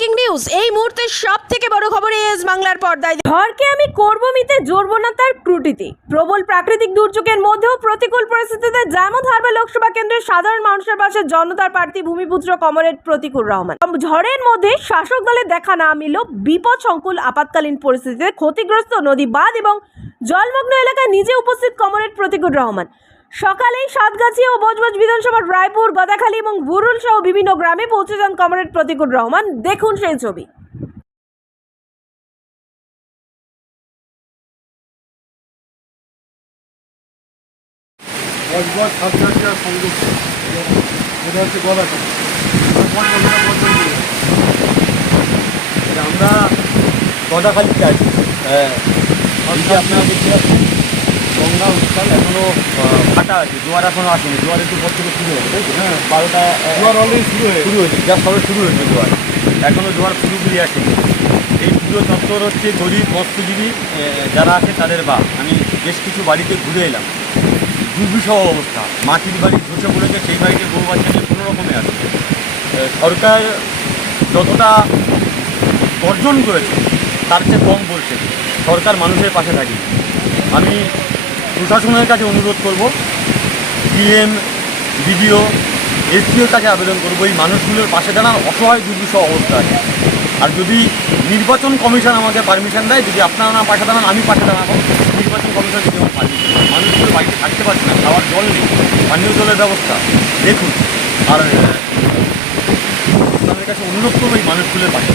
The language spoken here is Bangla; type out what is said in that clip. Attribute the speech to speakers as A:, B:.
A: Breaking news. এই মুহূর্তে সব থেকে বড় খবর এস বাংলার পর্দায়।
B: ঘরকে আমি করব মিতে জড়ব না তার ত্রুটিতে। প্রবল প্রাকৃতিক দুর্যোগের মধ্যেও প্রতিকূল পরিস্থিতিতে যেমন হারবে লোকসভা কেন্দ্রের সাধারণ মানুষের পাশে জনতার প্রার্থী ভূমিপুত্র কমরেড প্রতিকুল রহমান। ঝড়ের মধ্যে শাসক দলের দেখা না মিলল বিপদ সংকুল আপাতকালীন পরিস্থিতিতে ক্ষতিগ্রস্ত নদী বাঁধ এবং জলমগ্ন এলাকায় নিজে উপস্থিত কমরেড প্রতিকুল রহমান। সকালেই সাতগাছি ও বজবজ বিধানসভার রায়পুর গদাখালী এবং বুরুল সহ বিভিন্ন গ্রামে পৌঁছে যান কমরেড প্রতিকুল রহমান। দেখুন সেই ছবি।
C: বজবজ সাতগাছিয়া সংযুক্ত এটা হচ্ছে গলাটা আমরা গদাখালিতে আছি। হ্যাঁ। আপনার দেখতে ফাটা আছে জোয়ার এখনও আসেনি জোয়ার একটু পর থেকে শুরু হয়েছে? হ্যাঁ বারোটা জোয়ার অলরেডি শুরু হয়েছে। শুরু হয়েছে যা সবে শুরু হয়েছে জোয়ার এখনও জোয়ার পুরোপুরি আসেনি এই পুজো চত্বর হচ্ছে গরিব মৎস্যজীবী যারা আছে তাদের বা আমি বেশ কিছু বাড়িতে ঘুরে এলাম। দুর্বিষহ অবস্থা। মাটির বাড়ি ধসে পড়েছে সেই বাড়িতে বউ বাচ্চা নিয়ে কোনো রকমে আছে। সরকার যতটা অর্জন করেছে তার চেয়ে কম করছে সরকার মানুষের পাশে থাকে আমি প্রশাসনের কাছে অনুরোধ করব ডিএম বিডিও এসডিওর কাছে আবেদন করব। এই মানুষগুলোর পাশে দাঁড়ান, অসহায় দুর্বিষহ অবস্থা আছে আর যদি নির্বাচন কমিশন আমাকে পারমিশন দেয়, যদি আপনারা না পাশে দাঁড়ান, আমি পাশে দাঁড়াবো। নির্বাচন কমিশন যদি আমার পারমিশন মানুষগুলো বাড়িতে থাকতে পারছে না, খাওয়ার জল নেই। পানীয় জলের ব্যবস্থা। দেখুন, আর আপনাদের কাছে অনুরোধ করব এই মানুষগুলোর পাশে।